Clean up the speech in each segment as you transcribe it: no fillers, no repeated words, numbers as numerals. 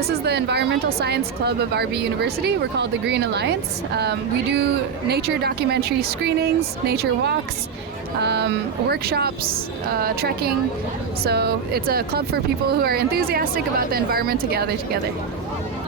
This is the Environmental Science Club of RV University. We're called the Green Alliance. We do nature documentary screenings, nature walks, workshops, trekking. So it's a club for people who are enthusiastic about the environment to gather together.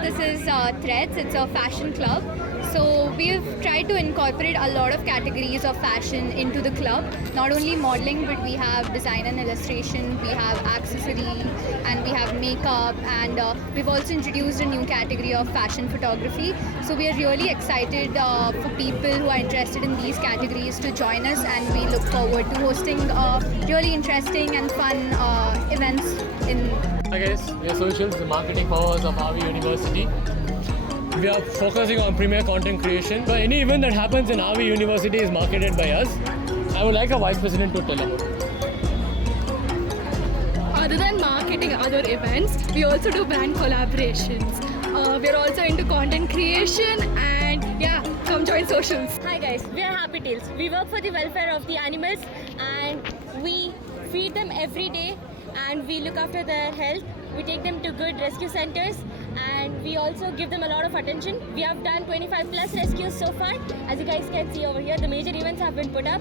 This is Threads. It's a fashion club. So we've tried to incorporate a lot of categories of fashion into the club. Not only modeling, but we have design and illustration, we have accessory, and we have makeup, and we've also introduced a new category of fashion photography. So we are really excited for people who are interested in these categories to join us, and we look forward to hosting really interesting and fun events in. Hi guys, we are Socials, the marketing powers of RV University. We are focusing on premier content creation. So any event that happens in RV University is marketed by us. I would like a vice president to tell about it. Other than marketing other events, we also do brand collaborations. We are also into content creation, and yeah, come join Socials. Hi guys, we are Happy Tails. We work for the welfare of the animals, and we feed them every day, and we look after their health. We take them to good rescue centers, and we also give them a lot of attention. We have done 25 plus rescues so far. As you guys can see over here, the major events have been put up,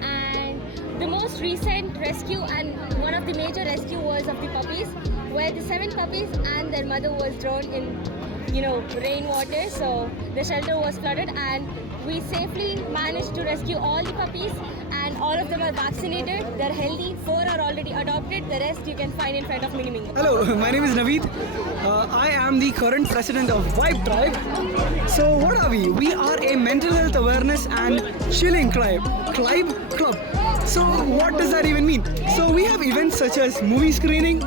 and the most recent rescue and one of the major rescue was of the puppies, where the 7 puppies and their mother was drowned in rainwater. So the shelter was flooded, and we safely managed to rescue all the puppies, and all of them are vaccinated. They're healthy. 4 are already adopted. The rest you can find in front of Mini Mingo. Hello, my name is Naveed. I am the current president of Vibe Tribe. So what are we? We are a mental health awareness and chilling club. So what does that even mean? So we have events such as movie screening,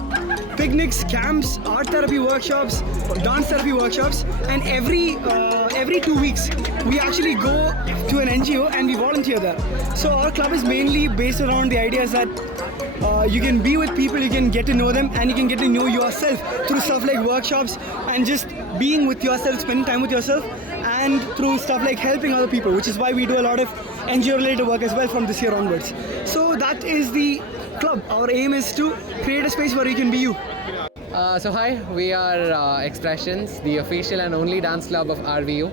picnics, camps, art therapy workshops, dance therapy workshops, and every 2 weeks we actually go to an NGO and we volunteer there. So our club is mainly based around the ideas that you can be with people, you can get to know them, and you can get to know yourself through stuff like workshops and just being with yourself, spending time with yourself, and through stuff like helping other people, which is why we do a lot of NGO related work as well from this year onwards. So that is the club. Our aim is to create a space where you can be you. So hi, we are Expressions, the official and only dance club of RVU.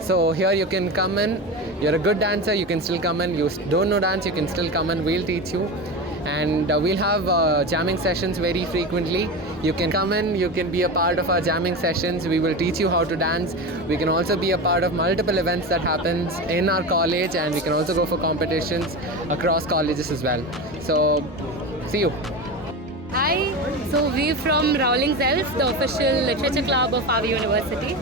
So here you can come in. You're a good dancer, you can still come in. You don't know dance, you can still come in. We'll teach you. And we'll have jamming sessions very frequently. You can come in, you can be a part of our jamming sessions. We will teach you how to dance. We can also be a part of multiple events that happens in our college, and we can also go for competitions across colleges as well. So, see you. Hi, so we're from Rowling's Elf, the official literature club of RV University.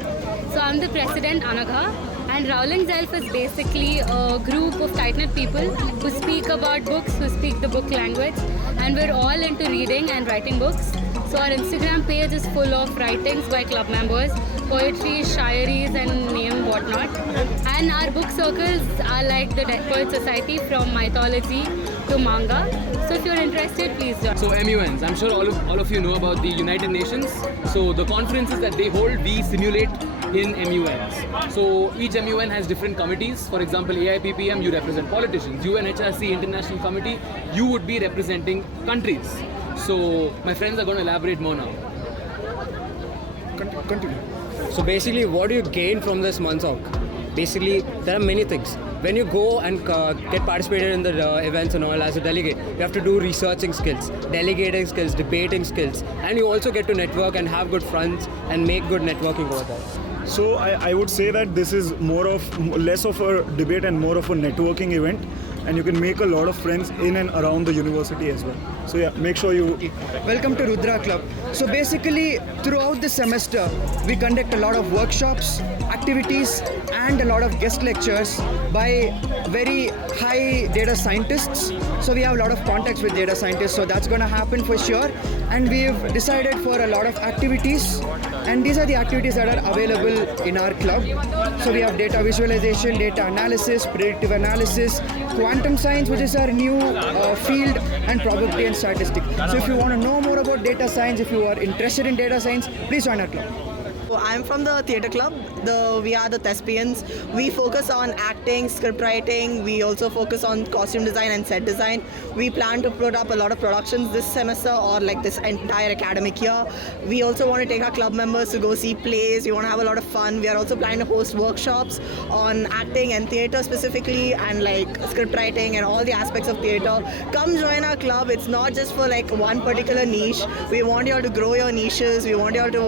So I'm the president, Anagha, and Rowling's Elf is basically a group of tight-knit people who speak about books, who speak the book language, and we're all into reading and writing books. So our Instagram page is full of writings by club members, poetry, shairis, and name whatnot. And our book circles are like the Dead Poet Society, from mythology to manga. So if you're interested, please join. So MUNs, I'm sure all of you know about the United Nations. So the conferences that they hold, we simulate in MUNs. So each MUN has different committees. For example, AIPPM, you represent politicians. UNHRC International Committee, you would be representing countries. So my friends are going to elaborate more now. Continue. So basically, what do you gain from this Mansok? Basically, there are many things. When you go and get participated in the events and all as a delegate, you have to do researching skills, delegating skills, debating skills, and you also get to network and have good friends and make good networking over there. So I would say that this is less of a debate and more of a networking event, and you can make a lot of friends in and around the university as well. So yeah, make sure you... Welcome to Rudra Club. So basically, throughout the semester, we conduct a lot of workshops, activities, and a lot of guest lectures by very high data scientists. So we have a lot of contacts with data scientists, so that's going to happen for sure. And we've decided for a lot of activities, and these are the activities that are available in our club. So we have data visualization, data analysis, predictive analysis, quantum science, which is our new field, and probability and statistics. So if you want to know more about data science, if you are interested in data science, please join our club. I'm from the theatre club. We are the Thespians. We focus on acting, script writing. We also focus on costume design and set design. We plan to put up a lot of productions this semester or like this entire academic year. We also want to take our club members to go see plays. We want to have a lot of fun. We are also planning to host workshops on acting and theatre specifically, and like script writing and all the aspects of theatre. Come join our club. It's not just for like one particular niche. We want you all to grow your niches. We want you all to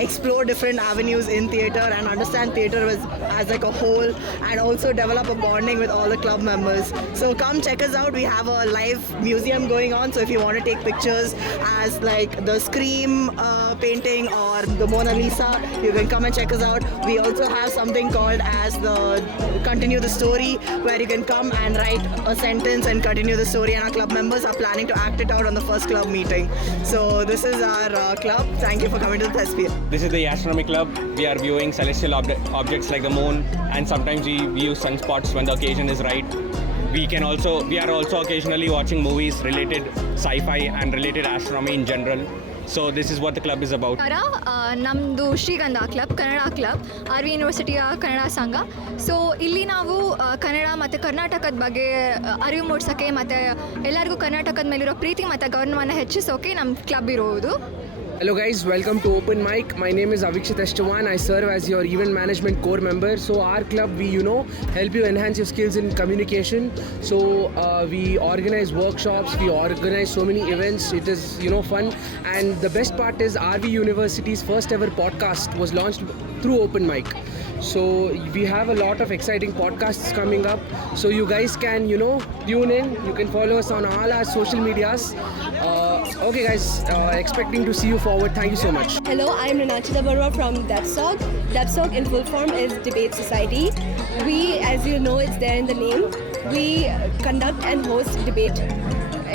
explore different avenues in theatre and understand theatre as like a whole, and also develop a bonding with all the club members. So come check us out. We have a live museum going on, so if you want to take pictures as like the Scream painting or the Mona Lisa, you can come and check us out. We also have something called as the Continue the Story, where you can come and write a sentence and continue the story, and our club members are planning to act it out on the first club meeting. So this is our club. Thank you for coming to the Thespian. This is the Astronomy Club. We are viewing celestial objects like the moon, and sometimes we view sunspots when the occasion is right. We are also occasionally watching movies related sci-fi and related astronomy in general. So this is what the club is about. ನಮ್ಮದು Srigandha club, Kannada club, RV ಯೂನಿವರ್ಸಿಟಿಯ ಕನ್ನಡ ಸಂಘ. So ಇಲ್ಲಿ ನಾವು ಕನ್ನಡ ಮತ್ತು ಕರ್ನಾಟಕದ ಬಗ್ಗೆ ಅರಿವು ಮೂಡಿಸೋಕ್ಕೆ ಮತ್ತು ಎಲ್ಲರಿಗೂ ಕರ್ನಾಟಕದ ಮೇಲಿರೋ ಪ್ರೀತಿ ಮತ್ತು ಗೌರವವನ್ನು ಹೆಚ್ಚಿಸೋಕೆ ನಮ್ಮ ಕ್ಲಬ್ ಇರುವುದು. Hello guys, welcome to Open Mic. My name is Avikshit Eshtavan. I serve as your event management core member. So our club, we help you enhance your skills in communication. So we organize workshops, we organize so many events. It is fun, and the best part is RV University's first ever podcast was launched through Open Mic. So we have a lot of exciting podcasts coming up. So you guys can tune in. You can follow us on all our social medias. Okay guys, expecting to see you forward. Thank you so much. Hello, I am Ranachita Barua from DEPSOC. DEPSOC in full form is Debate Society. We, as you know, it's there in the name. We conduct and host debate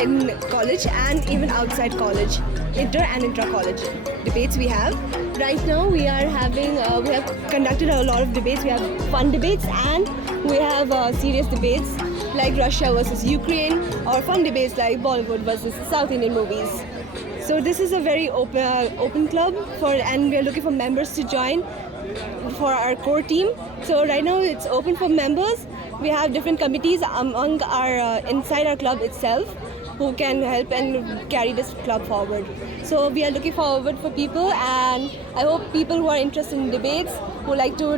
in college and even outside college, inter and intra-college debates we have. Right now we have conducted a lot of debates. We have fun debates and we have serious debates like Russia versus Ukraine, or fun debates like Bollywood versus South Indian movies. So this is a very open club and we are looking for members to join for our core team. So right now it's open for members. We have different committees among our inside our club itself who can help and carry this club forward. So we are looking forward for people, and I hope people who are interested in debates, who like to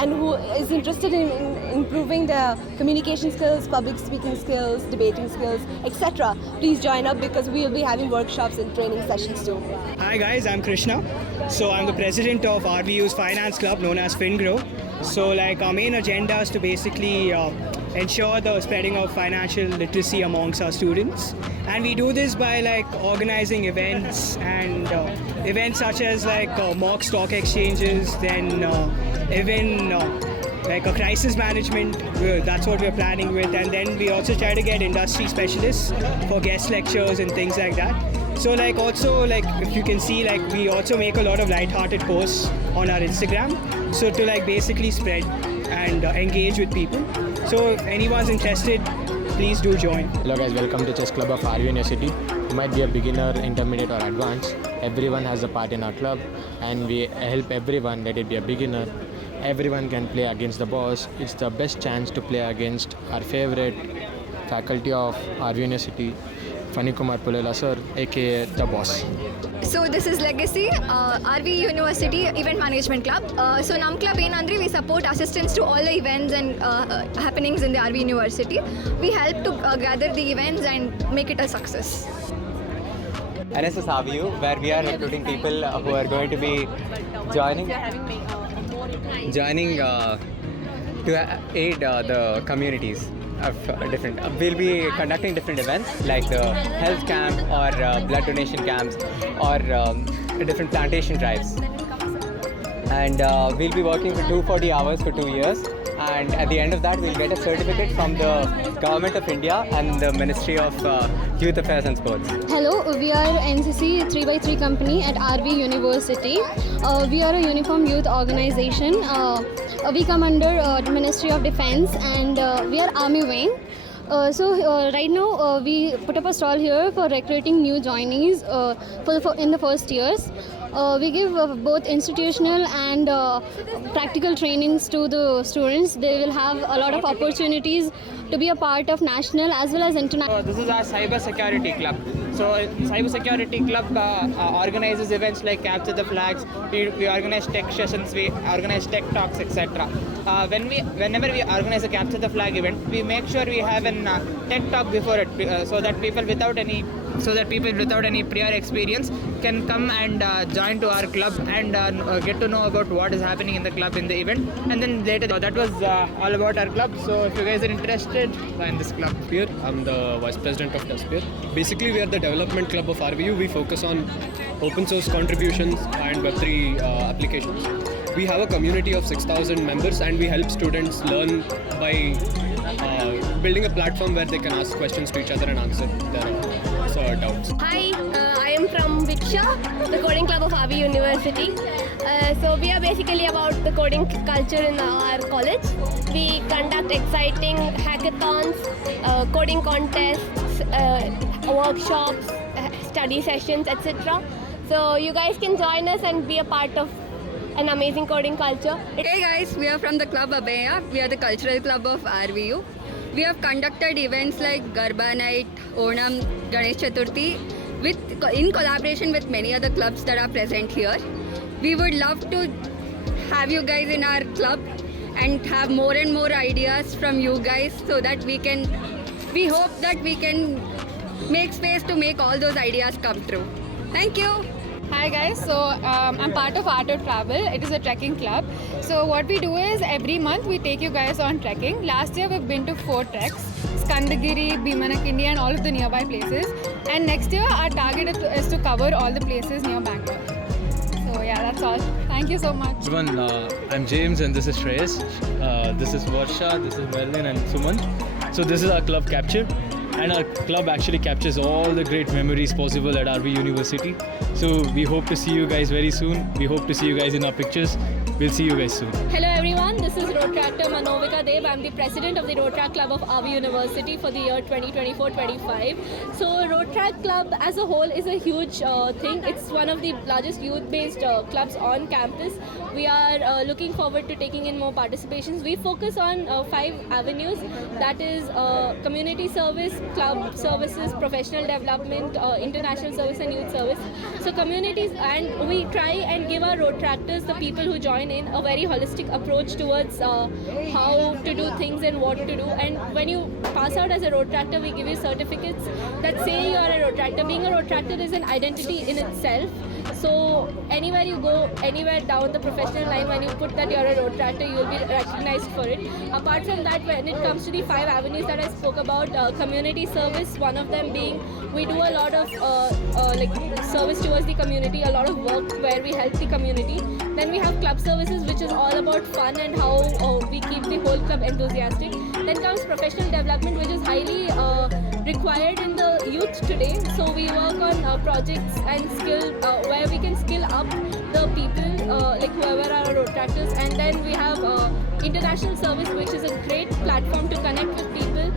and who is interested in improving their communication skills, public speaking skills, debating skills, etc. Please join up, because we will be having workshops and training sessions too. Hi guys, I'm Krishna. So I'm the president of RVU's finance club known as FinGrow. So like our main agenda is to basically ensure the spreading of financial literacy amongst our students, and we do this by like organizing events and events such as like mock stock exchanges, then even like a crisis management. That's what we're planning with, and then we also try to get industry specialists for guest lectures and things like that. So like also like if you can see, like we also make a lot of light-hearted posts on our Instagram, so to like basically spread and engage with people. So if anyone's interested, please do join. Hello guys, welcome to Chess Club of RV University. You might be a beginner, intermediate or advanced. Everyone has a part in our club, and we help everyone, let it be a beginner. Everyone can play against the boss. It's the best chance to play against our favorite faculty of RV University, Fani Kumar Pulela sir, aka the boss. So this is Legacy, RV University Event Management Club. So ನಮ್ಮ club ಏನಂದ್ರೆ we support assistance to all the events and happenings in the RV University. We help to gather the events and make it a success. NSS RVU, where we are recruiting people who are going to be joining to aid the communities of different. We'll be conducting different events like the health camp or blood donation camps or different plantation drives. And we'll be working for 240 hours for 2 years. And at the end of that, we'll get a certificate from the Government of India and the Ministry of Youth Affairs and Sports. Hello, we are NCC 3x3 company at RV University. We are a uniform youth organization. We come under Ministry of Defense, and we are Army wing. Right now we put up a stall here for recruiting new joinees in the first years. We give both institutional and practical trainings to the students. They will have a lot of opportunities to be a part of national as well as international. This is our cyber security club. So cyber security club organizes events like Capture the Flags. We organize tech sessions, we organize tech talks, etc. Whenever we organize a Capture the Flag event, we make sure we have an tech talk before it, so that people without any prior experience can come and join to our club and get to know about what is happening in the club in the event. And then later, that was all about our club. So if you guys are interested, join this club. Here, I'm the Vice President of Tesphere. Basically, we are the development club of RVU. We focus on open source contributions and Web3 applications. We have a community of 6,000 members and we help students learn by building a platform where they can ask questions to each other and answer their doubts. Hi, I am from Viksha, the coding club of RV University. So we are basically about the coding culture in our college. We conduct exciting hackathons, coding contests, workshops, study sessions, etc. So you guys can join us and be a part of an amazing coding culture. Hey guys, we are from the club Abhaya. We are the cultural club of RVU. We have conducted events like Garba Night, Onam, Ganesh Chaturthi in collaboration with many other clubs that are present here. We would love to have you guys in our club and have more and more ideas from you guys so that we hope that we can make space to make all those ideas come true. Thank you. Hi guys, so I'm part of Art of Travel. It is a trekking club. So what we do is every month we take you guys on trekking. Last year we've been to 4 treks, Skandagiri, Bhimanakindi and all of the nearby places. And next year our target is to cover all the places near Bangalore. So yeah, that's all. Thank you so much. Everyone, I'm James and this is Shreyas. This is Varsha, this is Merlin and Suman. So this is our club Capture. And our club actually captures all the great memories possible at RV University. So we hope to see you guys very soon. We hope to see you guys in our pictures. We'll see you guys soon. Hello everyone, this is Road Tractor Manovika Dev. I'm the president of the Road Track Club of RV University for the year 2024-25. So Road Track Club as a whole is a huge thing. It's one of the largest youth-based clubs on campus. We are looking forward to taking in more participations. We focus on 5 avenues, that is community service, club services, professional development, international service and youth service. So communities, and we try and give our road tractors, the people who join in, a very holistic approach towards how to do things and what to do. And when you pass out as a road tractor, we give you certificates that say you are a road tractor. Being a road tractor is an identity in itself. So anywhere you go, anywhere down the professional line, when you put that you're a road tractor, you will be recognized for it. Apart from that, when it comes to the 5 avenues that I spoke about, community service, one of them being we do a lot of like service towards the community, a lot of work where we help the community. Then we have club services, which is all about fun and how we keep the whole club enthusiastic. Then comes professional development, which is highly required in the youth today. So we work on projects and skill where we can skill up the people, like whoever are road tractors. And then we have international service, which is a great platform to connect with people.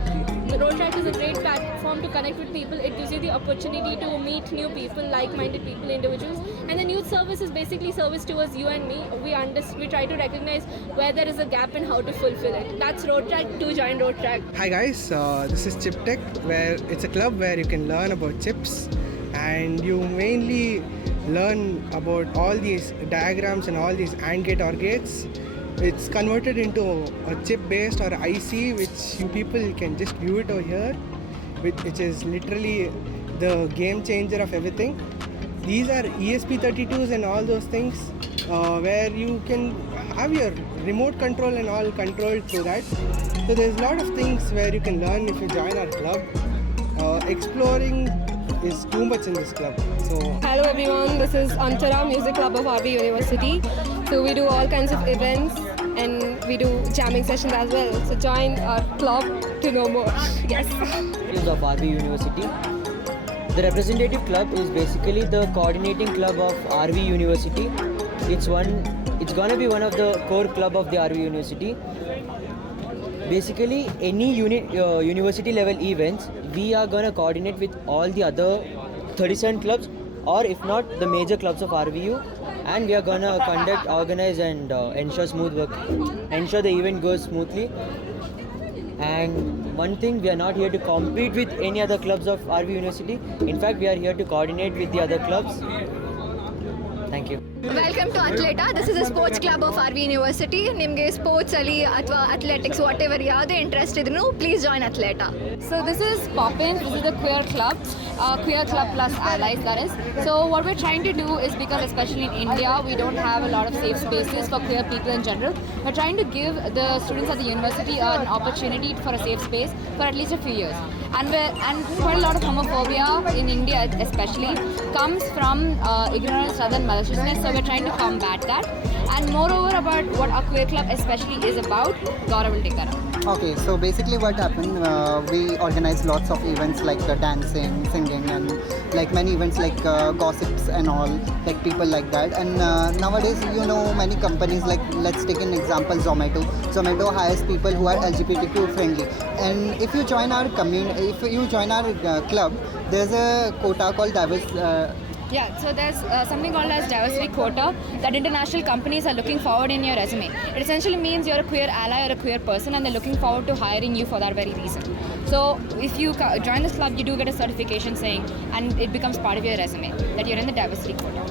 The Road Track is a great platform to connect with people. It gives you the opportunity to meet new people, like-minded people, individuals. And then youth service is basically service towards you and me. We try to recognize where there is a gap and how to fulfill it. That's Road Track. Do join Road Track. Hi guys, this is Chip Tech, where it's a club where you can learn about chips, and you mainly learn about all these diagrams and all these AND gate OR gates. It's converted into a chip-based or IC, which you people can just view it over here, which is literally the game changer of everything. These are ESP32s and all those things, where you can have your remote control and all controlled through that. So there's a lot of things where you can learn if you join our club. Exploring is too much in this club. So Hello everyone, this is Antara Music Club of RV University. So we do all kinds of events and we do jamming sessions as well. So join our club to know more. Yes. Of RV University. The representative club is basically the coordinating club of RV University. It's gonna be one of the core club of the RV University. Basically, any university level events, we are gonna coordinate with all the other 37 clubs or if not, the major clubs of RVU. And we are gonna conduct, organize, and ensure smooth work, ensure the event goes smoothly. And one thing, we are not here to compete with any other clubs of RV University. In fact, we are here to coordinate with the other clubs. Thank you. Welcome to Athleta. This is a sports club of RV University. ನಿಮಗೆ sports ಅಲ್ಲಿ ಅಥವಾ athletics what ever ಯಾವುದೇ interest ಇದ್ರೂ please join Athleta. So this is Poppin. This is the queer club plus allies, that is. So what we're trying to do is, because especially in India we don't have a lot of safe spaces for queer people in general, we're trying to give the students at the university an opportunity for a safe space for at least a few years. And quite a lot of homophobia in India especially comes from ignorance rather than maliciousness. So we're trying to combat that. And moreover, about what our queer club especially is about, Gaurav will take that up. Okay, so basically what happened, we organize lots of events like dancing, singing, and like many events like gossips and all, like people like that. And nowadays, you know, many companies, like let's take an example, Zomato hires people who are LGBTQ friendly. And if you join our club, there's a quota called diverse. Yeah, so there's something called as diversity quota that international companies are looking forward in your resume. It essentially means you're a queer ally or a queer person, and they're looking forward to hiring you for that very reason. So if you join this club, you do get a certification saying, and it becomes part of your resume that you're in the diversity quota.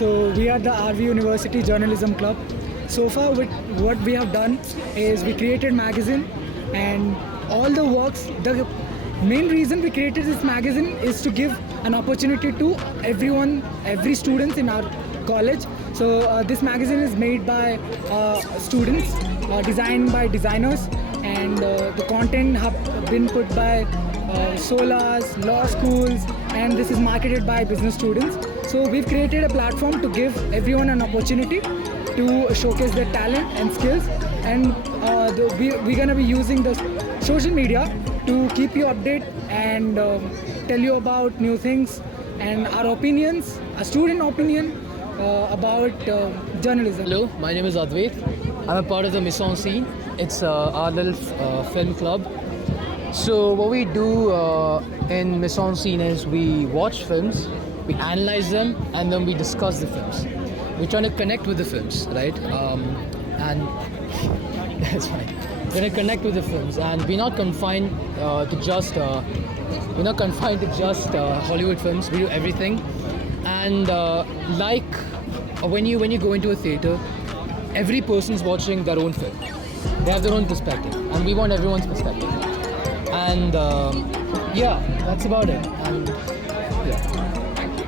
So we are the RV University Journalism Club. So far, what we have done is we created magazine, and all the works, the main reason we created this magazine is to give an opportunity to everyone, every students in our college. So this magazine is made by students, designed by designers, and the content have been put by solas, law schools, and this is marketed by business students. So we've created a platform to give everyone an opportunity to showcase their talent and skills, and we're going to be using the social media to keep you updated and tell you about new things and our opinions, a student opinion about journalism. Hello, my name is Advait. I'm a part of the Mission Scene. It's our little film club. So what we do in Mission Scene is we watch films, we analyze them, and then we discuss the films. We're trying to connect with the films, right? And that's fine. We're going to connect with the films, and we're not confined to just Hollywood films. We do everything. And like when you go into a theater, every person's watching their own film. They have their own perspective, and we want everyone's perspective. And yeah, that's about it. And